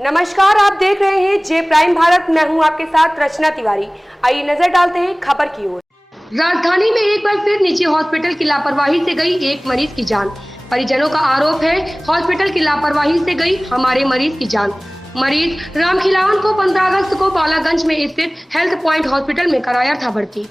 नमस्कार, आप देख रहे हैं जे प्राइम भारत। मैं हूं आपके साथ रचना तिवारी। आइए नजर डालते हैं खबर की ओर। राजधानी में एक बार फिर निजी हॉस्पिटल की लापरवाही से गई एक मरीज की जान। परिजनों का आरोप है हॉस्पिटल की लापरवाही से गई हमारे मरीज की जान। मरीज रामखिलावन को 15 अगस्त को बालागंज में स्थित हेल्थ पॉइंट हॉस्पिटल में कराया था भर्ती।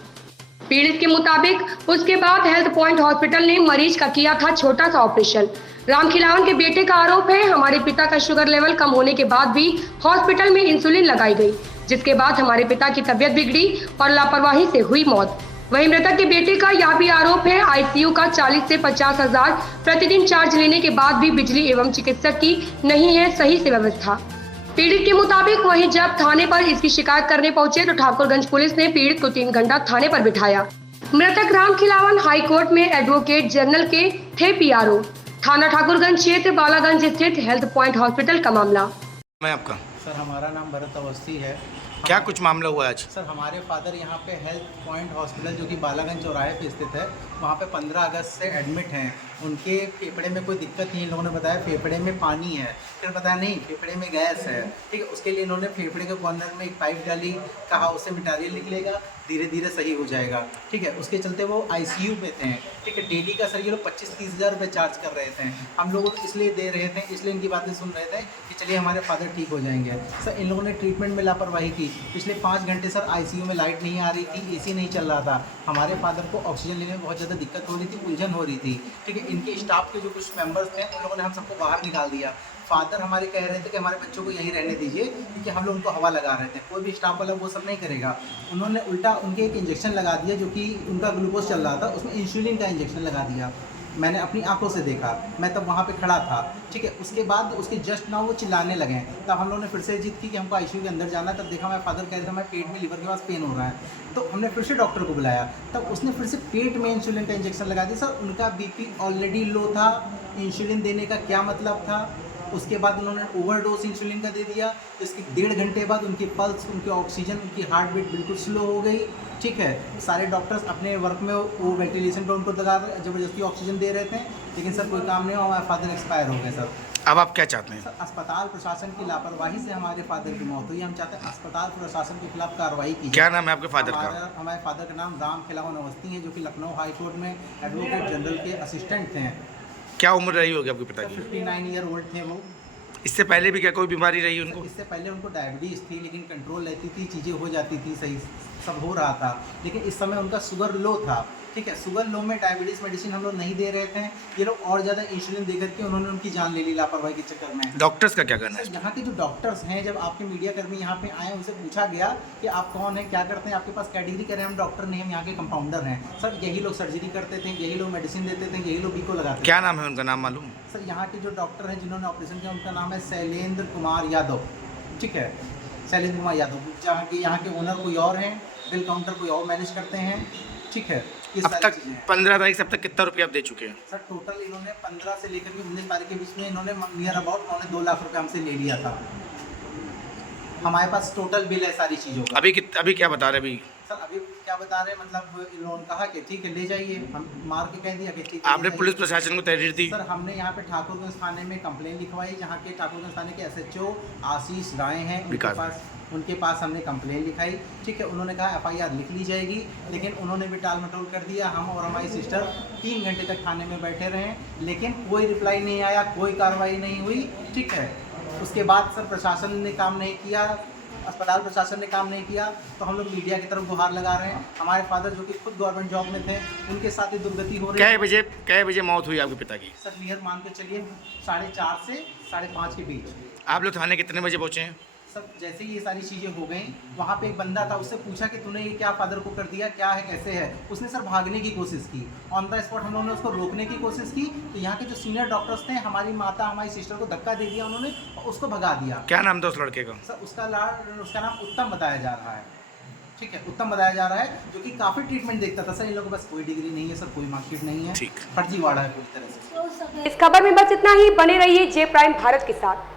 पीड़ित के मुताबिक उसके बाद हेल्थ पॉइंट हॉस्पिटल ने मरीज का किया था छोटा सा ऑपरेशन। रामखिलावन के बेटे का आरोप है हमारे पिता का शुगर लेवल कम होने के बाद भी हॉस्पिटल में इंसुलिन लगाई गई, जिसके बाद हमारे पिता की तबीयत बिगड़ी और लापरवाही से हुई मौत। वहीं मृतक के बेटे का यह भी आरोप है आईसीयू का 40 से 50 हजार प्रतिदिन चार्ज लेने के बाद भी बिजली एवं चिकित्सक की नहीं है सही से व्यवस्था। पीड़ित के मुताबिक वहीं जब थाने पर इसकी शिकायत करने पहुंचे तो ठाकुरगंज पुलिस ने पीड़ित को 3 घंटा थाने पर बिठाया। मृतक रामखिलावन हाईकोर्ट में एडवोकेट जनरल के थे पीआरओ। थाना ठाकुरगंज क्षेत्र बालागंज स्थित हेल्थ पॉइंट हॉस्पिटल का मामला। मैं आपका सर, हमारा नाम भरत अवस्थी है। क्या कुछ मामला हुआ आज? सर, हमारे फादर यहाँ पे हेल्थ पॉइंट हॉस्पिटल जो कि बालागंज चौराहे पे स्थित है, वहाँ पे 15 अगस्त से एडमिट हैं। उनके फेफड़े में कोई दिक्कत नहीं, इन लोगों ने बताया फेफड़े में पानी है, फिर बताया नहीं फेफड़े में गैस है। ठीक है, उसके लिए इन्होंने फेफड़े के कॉर्नर में एक पाइप डाली, कहा उससे मटेरियल निकलेगा, धीरे धीरे सही हो जाएगा। ठीक है, उसके चलते वो आईसीयू में थे। ठीक है, डेली का सर ये लोग 25-30 हज़ार रुपये चार्ज कर रहे थे। हम लोग इसलिए दे रहे थे, इसलिए इनकी बातें सुन रहे थे कि चलिए हमारे फादर ठीक हो जाएंगे। सर, इन लोगों ने ट्रीटमेंट में लापरवाही की। पिछले 5 घंटे सर आईसीयू में लाइट नहीं आ रही थी, एसी नहीं चल रहा था। हमारे फादर को ऑक्सीजन लेने में बहुत ज़्यादा दिक्कत हो रही थी, उलझन हो रही थी। ठीक है, इनके स्टाफ के जो कुछ मेंबर्स थे उन लोगों ने हम सबको बाहर निकाल दिया। फादर हमारे कह रहे थे कि हमारे बच्चों को यहीं रहने दीजिए, क्योंकि हम लोग उनको हवा लगा रहे थे। कोई भी स्टाफ वाला वो सब नहीं करेगा। उन्होंने उल्टा उनके एक इंजेक्शन लगा दिया, जो कि उनका ग्लूकोज चल रहा था, उसमें इंसुलिन का इंजेक्शन लगा दिया। मैंने अपनी आंखों से देखा, मैं तब वहाँ पे खड़ा था। ठीक है, उसके बाद उसके जस्ट ना वो चिल्लाने लगे। तब हम लोगों ने फिर से जिद की कि हमको आईसीयू के अंदर जाना है। तब देखा मेरे फादर कह रहे थे हमारे पेट में लीवर के पास पेन हो रहा है। तो हमने फिर से डॉक्टर को बुलाया, तब उसने फिर से पेट में इंसुलिन का इंजेक्शन लगा दिया। सर, उनका बीपी ऑलरेडी लो था, इंसुलिन देने का क्या मतलब था? उसके बाद उन्होंने ओवरडोज इंसुलिन का दे दिया। तो इसके 1.5 घंटे बाद उनकी पल्स, उनकी ऑक्सीजन, उनकी हार्ट बीट बिल्कुल स्लो हो गई। ठीक है, सारे डॉक्टर्स अपने वर्क में वो वेंटिलेशन पर उनको लगा ज़बरदस्ती ऑक्सीजन दे रहे थे, लेकिन सर कोई काम नहीं हुआ, हमारे फादर एक्सपायर हो गए। सर, अब आप क्या चाहते हैं? सर, अस्पताल प्रशासन की लापरवाही से हमारे फादर की मौत हुई। हम चाहते हैं अस्पताल प्रशासन के खिलाफ कार्रवाई की। क्या नाम है आपके फादर का? हमारे फादर का नाम रामखिलावन अवस्थी है, जो कि लखनऊ हाई कोर्ट में एडवोकेट जनरल के असिस्टेंट थे। क्या उम्र रही होगी आपके पिता की? 59 ईयर ओल्ड थे वो। इससे पहले भी क्या कोई बीमारी रही उनको? इससे पहले उनको डायबिटीज़ थी, लेकिन कंट्रोल रहती थी, चीज़ें हो जाती थी, सही सब हो रहा था। लेकिन इस समय उनका शुगर लो था। ठीक है, शुगर लो में डायबिटीज़ मेडिसिन हम लोग नहीं दे रहे थे। ये लोग और ज़्यादा इंसुलिन दे करके उन्होंने उनकी जान ले ली लापरवाही के चक्कर में। डॉक्टर्स का क्या कहना है? यहाँ के जो डॉक्टर्स हैं, जब आपके मीडिया कर्मी यहाँ पे आए, उनसे पूछा गया कि आप कौन हैं, क्या करते हैं, आपके पास कैटेगरी करें। हम डॉक्टर नहीं, हम यहाँ के कंपाउंडर हैं। सर, यही लोग सर्जरी करते थे, यही लोग मेडिसिन देते थे, यही लोग बीको लगाते थे। क्या नाम है उनका, नाम मालूम? सर, यहाँ के जो डॉक्टर हैं जिन्होंने ऑपरेशन किया, उनका नाम है शैलेंद्र कुमार यादव। ठीक है, शैलेंद्र कुमार यादव। यहाँ के ओनर कोई और हैं, बिल काउंटर कोई और मैनेज करते हैं। ठीक है, अब तक 15 तारीख से अब तक कितना रुपया आप दे चुके हैं? सर, टोटल इन्होंने 15 से लेकर के 19 तारीख के बीच में इन्होंने नियर अबाउट 2 लाख रुपये हमसे ले लिया था। हमारे पास टोटल बिल है सारी चीज़ों का। अभी क्या बता रहे अभी? सर, अभी क्या बता रहे हैं, मतलब इन्होंने कहा कि ठीक है ले जाइए, हम मार के कह दिया कि ठीक है। आपने पुलिस प्रशासन को तहरीर दी? सर, हमने यहाँ पे ठाकुरगंज थाने में कंप्लेन लिखवाई, जहाँ के ठाकुरगंज थाने के एसएचओ आशीष राय हैं, उनके पास हमने कंप्लेन लिखाई। ठीक है, उन्होंने कहा एफआईआर लिख ली जाएगी, लेकिन उन्होंने भी टाल मटोल कर दिया। हम और हमारी सिस्टर 3 घंटे तक थाने में बैठे रहे, लेकिन कोई रिप्लाई नहीं आया, कोई कार्रवाई नहीं हुई। ठीक है, उसके बाद सर प्रशासन ने काम नहीं किया, अस्पताल प्रशासन ने काम नहीं किया, तो हम लोग मीडिया की तरफ गुहार लगा रहे हैं। हमारे फादर जो कि खुद गवर्नमेंट जॉब में थे, उनके साथ ही दुर्गति हो रही है। कै बजे मौत हुई आपके पिता की? सर, नियर मान के चलिए 4:30 से 5:30 के बीच। आप लोग थाने कितने बजे पहुँचे हैं? सर, जैसे ही ये सारी चीज़ें हो गई, वहाँ पे एक बंदा था, उससे पूछा कि तूने ये क्या फादर को कर दिया, क्या है, कैसे है। उसने सर भागने की कोशिश की। ऑन द स्पॉट हम लोगों ने उसको रोकने की कोशिश की, तो यहाँ के जो सीनियर डॉक्टर्स थे, हमारी माता, हमारी सिस्टर को धक्का दे दिया उन्होंने और उसको भगा दिया। क्या नाम था उस लड़के का? सर, उसका नाम उत्तम बताया जा रहा है। ठीक है, उत्तम बताया जा रहा है, जो कि काफ़ी ट्रीटमेंट देखता था। सर, इन लोगों के पास कोई डिग्री नहीं है सर, कोई मार्कशीट नहीं है, फर्जीवाड़ा है पूरी तरह से। इस खबर में बस इतना ही। बने रहिए जे प्राइम भारत के साथ।